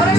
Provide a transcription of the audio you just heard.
ওরা